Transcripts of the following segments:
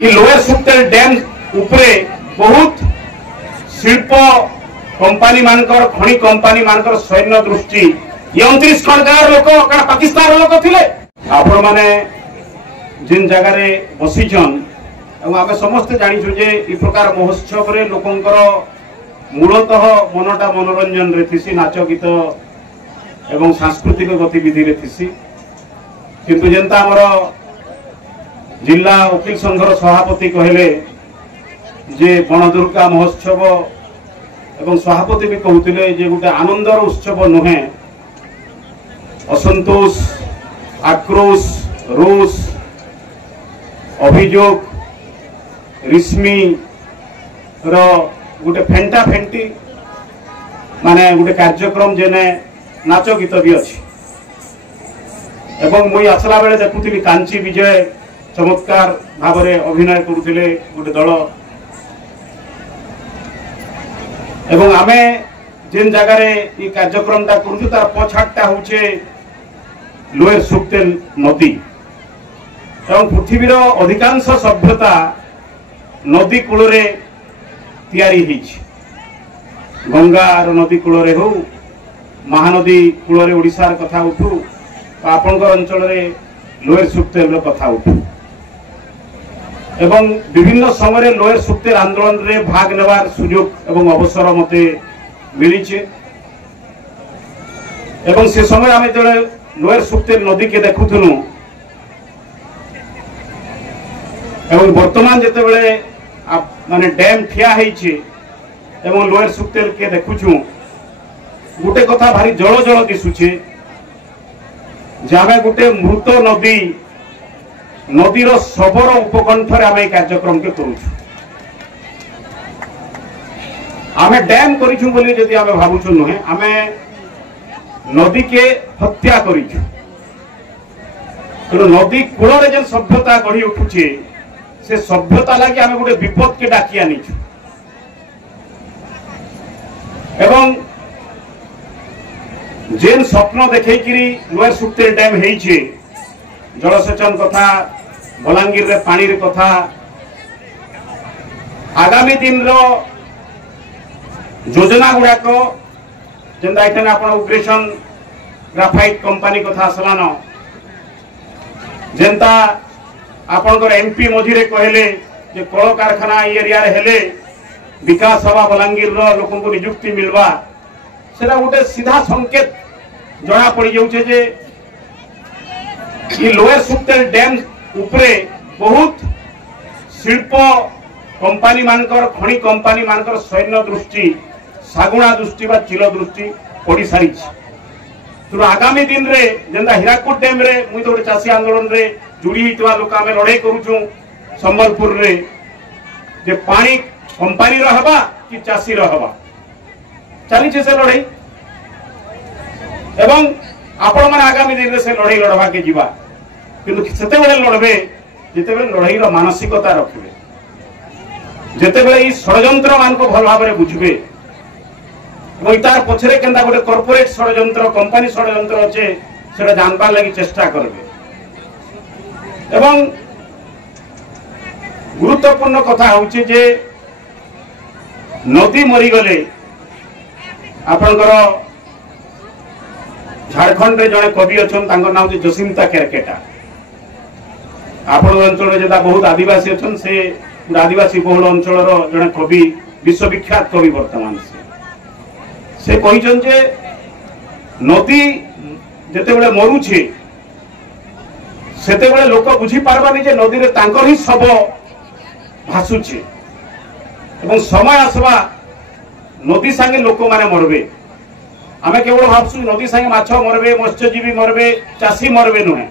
कि lower Suktel dam उपरे बहुत शिल्प कंपानी मानकर खणी कंपानी मानकर सैन्य दृष्टि ये 29 खंडार लोक का पाकिस्तान लोक थिले आपण माने जिन जगह रे बसिछन आम समस्त जानिछु जे ई प्रकार महोत्सव रे लोकंकर मूलतः मनटा मनोरंजन रे थिसी नाच गीत एवं सांस्कृतिक गतिविधि रे थिसी किंतु जेंता हमर जिला वकील संघर सभापति कहले जे गणदुर्गा महोत्सव एवं सभापति भी कहते जे गोटे आनंदर उत्सव नुहे असंतोष आक्रोश रोष अभियोग रिश्मी गोटे फेंटा फेंटी माने गोटे कार्यक्रम जेने नाच गीत भी अच्छी एवं मुई आसला बेले देखुली कांची विजय चमत्कार भाव में अभिनय करुले गोटे दल एवं आमे जिन जगह ये कार्यक्रम टा करूँ तार पछाटा होचे लोअर सुक्तेल नदी एवं पृथ्वीर अधिकांश सभ्यता नदी कूल तैयारी होइछि गंगा नदी कूल हो महानदी कूल ओडिशार कथा उठू आपणकर अंचल लोअर सुक्तेल कथा उठू एवं विभिन्न समय लोअर सुक्तेल आंदोलन रे भाग नेवार सुयोग एवं अवसर मते मिली एवं से समय आम जो लोअर सुक्तेल नदी के देखुलु एवं वर्तमान जिते बड़े माने डैम ठिया एवं लोअर सुक्तेल के देखुचु गोटे कथा भारी जल जल दिशुचे जहाँ गोटे मृत नदी नदीर शबर उपकंठरे आम कार्यक्रम के करूँ आम डैम करूँ बोली जदि आम भावुँ नुहे आम नदी के हत्या करूँ तेणु नदी कूल जेन सभ्यता गढ़ी उठुचे से सभ्यता लगी आम गोटे विपद के डाकी आनीचु एवं जेन स्वप्न देखी लोअर सुक्तेल डैम होइछे जलसेचन कथा बलांगीर रे पानी रे कथा आगामी दिन रो योजना गुड़ाक जेंता एखने आपण ऑपरेशन ग्राफाइट कंपनी कथा आसलान जेंता आपणकर एमपी मझिरे कहले जे कल कारखाना एरिया रे हेले विकास हवा बलांगीर रो लोकन को नियुक्ति मिलवा सेटा गोटे सीधा संकेत जना पड़ जाउछे जे ये लोअर सुक्तेल डैम उपरे बहुत शिल्प कंपानी मानकर खणी कंपानी मानकर सैन्य दृष्टि सागुणा दृष्टि बा चिल दृष्टि पड़ सारी तेणु आगामी दिन रे जेंता हीराकुद डैम रे मुई तो चाषी आंदोलन रे जुड़ी होइतवा लोक आमे लड़ाई करूछु संबलपुर रे जे पानी कंपानी रहबा कि चाषी रहबा चली से लड़ाई एवं आपण मैंने आगामी दिन में से लड़ाई लड़वा के जीवा किंतु सेते बेले लड़बे जेते बेले लड़ाई रो मानसिकता रखबे जेते बेले ई षडयंत्र मान को भल भाव में बुझबे और तार पछरे केंदा गोटे कॉर्पोरेट षडयंत्र कंपनी षडयंत्र अच्छे सेटा जानबार लगी चेष्टा करबे एवं गुरुत्वपूर्ण कथा होउचे जे नदी मरी गले आपनकर झारखंड रे जड़े कवि अच्छा नाम हूँ जसिंता केरकेटा आपण अंचल जेटा बहुत आदिवासी अच्छा से आदिवासी बहुल अंचल जड़े कवि विश्वविख्यात कवि वर्तमान से कहिछन जे नदी जेते बेले मरुछे सेते बेले लोक बुझी पारबानी जे नदी रे तांकर ही शव भासुछे एवं समय आसवा नदी संगे लोक माने मरबे आमे केवल भावसु नदी संगे माछ मरबे मत्स्यजीवी मरबे चाषी मरबे नुहे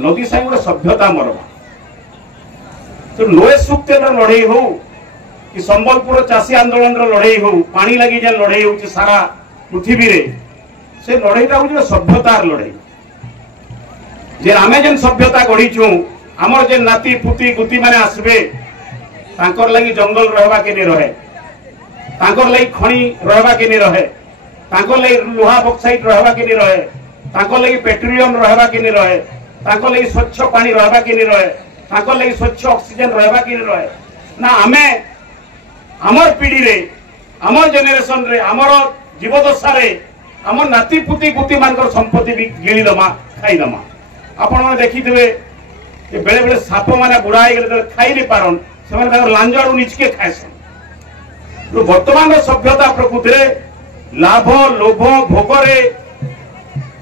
नदी संगे गोटे सभ्यता मरबा तो लोअर सुक्तेल लड़ाई हो कि संबलपुर चाषी आंदोलन लड़ाई हो पानी लगी जेन लड़ाई हो सारा पृथ्वी रे से लड़ाईटा हूँ सभ्यतार लड़ाई जे आमे जेन सभ्यता गढ़ीचु आमर जेन नाती पुती गुती माने आसबे तांकर लगी जंगल रहबा के नहीं रहे तांकर लगी खणी रहबा के नहीं रहे तांको लगी लुहा बक्साइट रहबा के नहीं रहे तांको लगी पेट्रोलियम रहबा के नहीं रहे तांको लगी स्वच्छ पानी रहबा के नहीं रहे ताकर लगी स्वच्छ ऑक्सीजन रहबा कि रहे ना आमे आमर पीढ़ी रे आमर जेनेरेशन रे आमर जीवदशा रे आमर नाती पुती गुती मानकर संपत्ति भी गिली दमा खाई दमा आपण माने देखिथिबे जे बेले बेले साप माने बुढ़ा हो गले खाई नहीं पारन से माने ताकर लांजड़ू निचके खाएसन तो वर्तमान सभ्यता प्रकृति रे लाभ लोभ भोग रे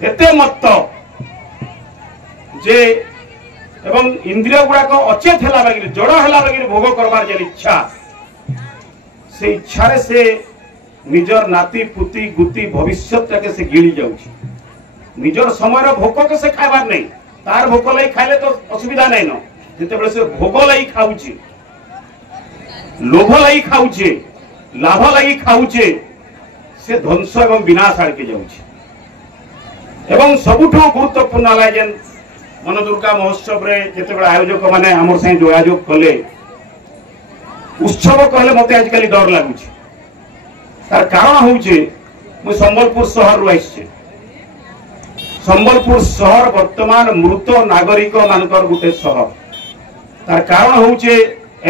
एते मत्त जे एवं इंद्रिय गुड़ाक अचेत है लगे जड़ है लगे भोग करवार जे इच्छा से इच्छा रे से निजर नाती पुती गुती भविष्य के से गिली जाउछि निजर समय भोग के से खाइबार नहीं तार भोग लई खाइले तो असुविधा नहीं न जेते बेले से भोग लई खाउछि लोभ लई खाउछि लाभ लई खाउछि से ध्वंस एवं विनाश आड़ के जाउछि एवं सबुठो गुरुत्वपूर्ण है जेन मन दुर्गा महोत्सव रे जेते बेले आयोजक माने हमर संग जोगाजोग कले उत्सव कहले मते आजकल डर लागुछि तार कारण होउछि मु संबलपुर शहर रु आइछि संबलपुर शहर वर्तमान मृत नागरिक मानकर गुटे शहर तार कारण होउछि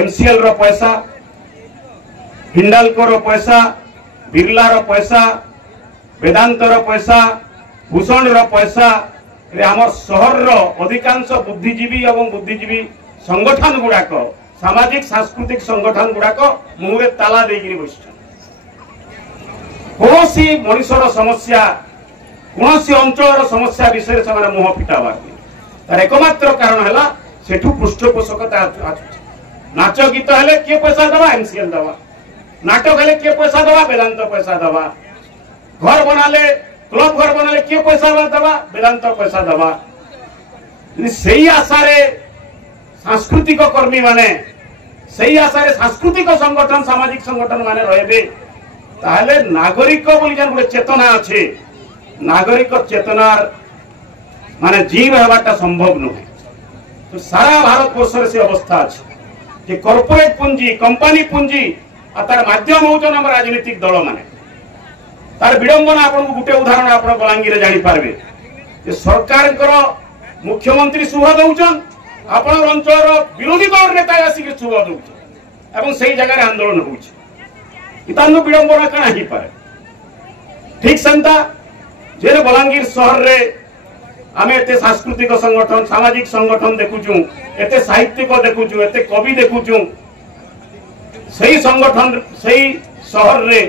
एमसीएल रो पैसा हिंडाल्को रो पैसा बिरला रो पैसा वेदांत रो पैसा भूषण रो पैसा रे हमर शहर रो अधिकांश बुद्धिजीवी एवं बुद्धिजीवी संगठन गुड़ाक सामाजिक सांस्कृतिक संगठन गुड़ाक मुहरे ताला देगिरी बसिछन कोनोसी मनुष्यर समस्या कोनोसी अंचल समस्या विषय से मुह फिटाबार तार एकमात्र कारण है सेठू पृष्ठपोषकता नाच गीत हेले किए पैसा दवा एमसीएल दवा नाटक हेले किए पैसा दवा वेदांत पैसा दवा घर बनाले क्लब घर बनाले किए पैसा दवा वेदांत पैसा दवा सही आशारे सांस्कृतिक कर्मी माने सही आशारे सांस्कृतिक संगठन सामाजिक संगठन माने रहबे ताहले नागरिक बोली जन गोटे चेतना अच्छे नागरिक चेतनार माने जीव हेबाटा संभव नुहे तो सारा भारत वर्ष से अवस्था अच्छे जे कॉर्पोरेट पूंजी कंपनी पूंजी आ तार माध्यम होचन हम राजनीतिक दल माने तार विडंबना आपन गुटे उदाहरण आपन बलांगीर जानि पारबे जे सरकार मुख्यमंत्री शुभ दउचन आपन अंचल विरोधी दल नेता आसी के शुभ दउचन एवं सही जगह आंदोलन होउछ इतानु विडंबना कना ही पारे ठीक संता जे बलांगीर शहर रे आमे एते सांस्कृतिक संगठन सामाजिक संगठन देखुचु एते साहित्यिक देखुचु एते कवि देखुचु सही संगठन सही शहर रे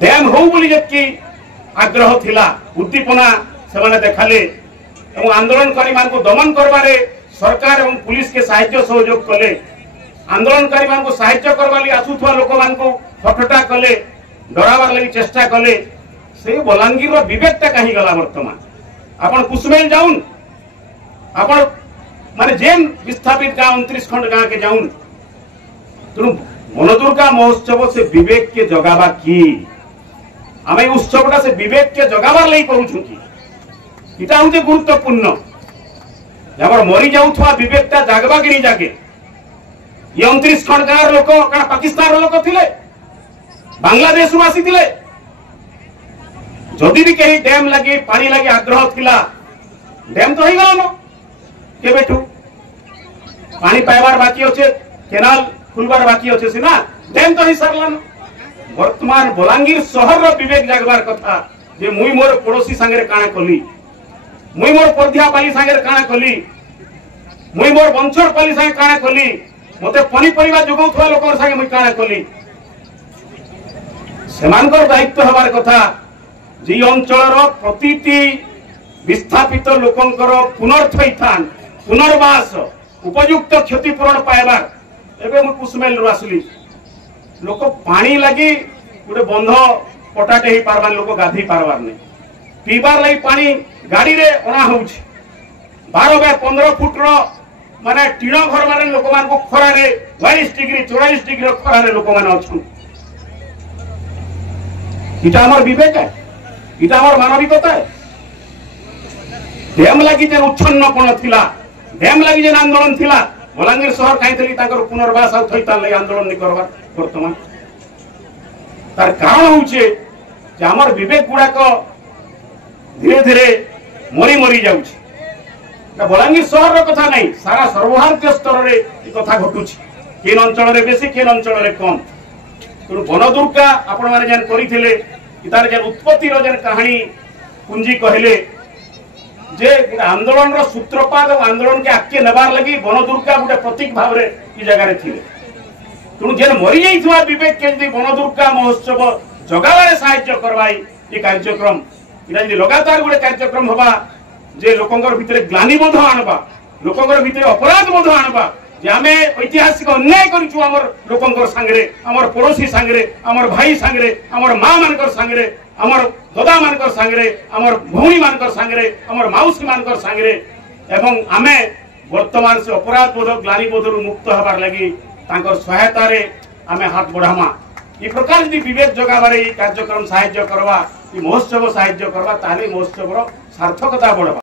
डैम हो बोली जबकि आग्रह थिला उद्दीपना से माने देखाले एवं आंदोलनकारी मान को दमन करबारे सरकार एवं पुलिस के साहाय्य सहयोग कले आंदोलनकारी मान को साहाय्य करवाली आसुथवा लोक मान को फटटा कले डरावार लगी चेष्टा कले से बलांगीर रो विवेकता कहीं गला वर्तमान आपण कुसमेल जाउन आपण माने जेन विस्थापित गांव 29 खंड गांव के जाउन तेणु मनदुर्गा महोत्सव से विवेक के जगावा की आम उत्सवटा से विवेक के जगावार लई करूछु की इटा होते गुरुत्वपूर्ण हमर मरी जाउथवा विवेकता जागबा कि नहीं जागे ये 29 खंड गांव लोक का पाकिस्तान रो लोक थिले बांग्लादेश रु आसी थिले जदि भी कहीं डैम लगे पानी लगे आग्रह थिला डैम तो हो गल के बेठू पानी पाइबार बाकी अच्छे केनाल खुलबार बाकी अच्छे सीना डैम तो हो सारलान वर्तमान बलांगीर शहर रो विवेक जागबार कथा जे मुई मोर पड़ोसी संगे काना कली मुई मोर पर्धियापाली संगे काना कली मुई मोर बंचरपाली संगे काना कली मते पनीपरिबा जोगौथवा लोकर संगे मुई काना कली सेमानकर दायित्व हबार कथा जे अंचल प्रतिटी विस्थापित लोकंकर पुनर्थैथान पुनर्वास उपयुक्त क्षतिपूरण पाइबार एवं मु कुसमेल रु आसली लोक पानी लगी गोटे बंध पटाटे ही पारबार लोक गाधी पारबार नहीं पीबार लगी पानी गाड़ी रे अणा होउछि 12 बाय 15 फुट रो माने टीण घर माने लोक मान को खरा रे 42 डिग्री 44 डिग्री खरा रे लोक माने अछन इटा हमर विवेक है इटा हमर मानविकता है डैम लगी जे उच्छन्नपण थिला डैम लगी जे आंदोलन थिला बलांगीर शहर कहीं ताकर पुनर्वास आ थैतान लगी आंदोलन नहीं करवा वर्तमान तार कारण होउछे जे हमर विवेक गुड़ाक धीरे धीरे मरी मरी जाउछे बलांगीर सहर कथा नहीं सारा सर्वभारतीय स्तर में कथा घटुची केन अंचल बेसी केन अंचल कम तेणु वन दुर्गा आपण मैंने जेन करथिले तार जेन उत्पत्तिर जेन कहानी पुंजी कहले जे आंदोलन सूत्रपात और आंदोलन के आगे नबार लगी वन दुर्गा गोटे प्रतीक भाव में जगार थे तेणु जेन मरी जाइथुआ विवेक के वन दुर्गा महोत्सव जगावे साहाय्य करवा ये कार्यक्रम इटा जदि लगातार गोटे कार्यक्रम हवा जे लोकंकर भितरे ग्लानिबोध आनबा लोकंकर भितरे अपराधबोध आनबा जे आमे ऐतिहासिक अन्याय करिछु हमर लोकंकर संगरे हमर पड़ोसी संगरे हमर भाई संगरे हमर मां मानकर संगरे हमर दादा मानकर संगरे हमर भौणी मानकर संगरे हमर माउसी मानकर संगरे एवं आमे वर्तमान से अपराध बोध ग्लानिबोध रु मुक्त हबार लगी तांकर सहायता रे आमे हाथ बढ़ामा ये प्रकार यदि विवेक जगाबारे कार्यक्रम साहाय्य करवा महोत्सव साहाय्य करवा ताले महोत्सव सार्थकता बढ़वा।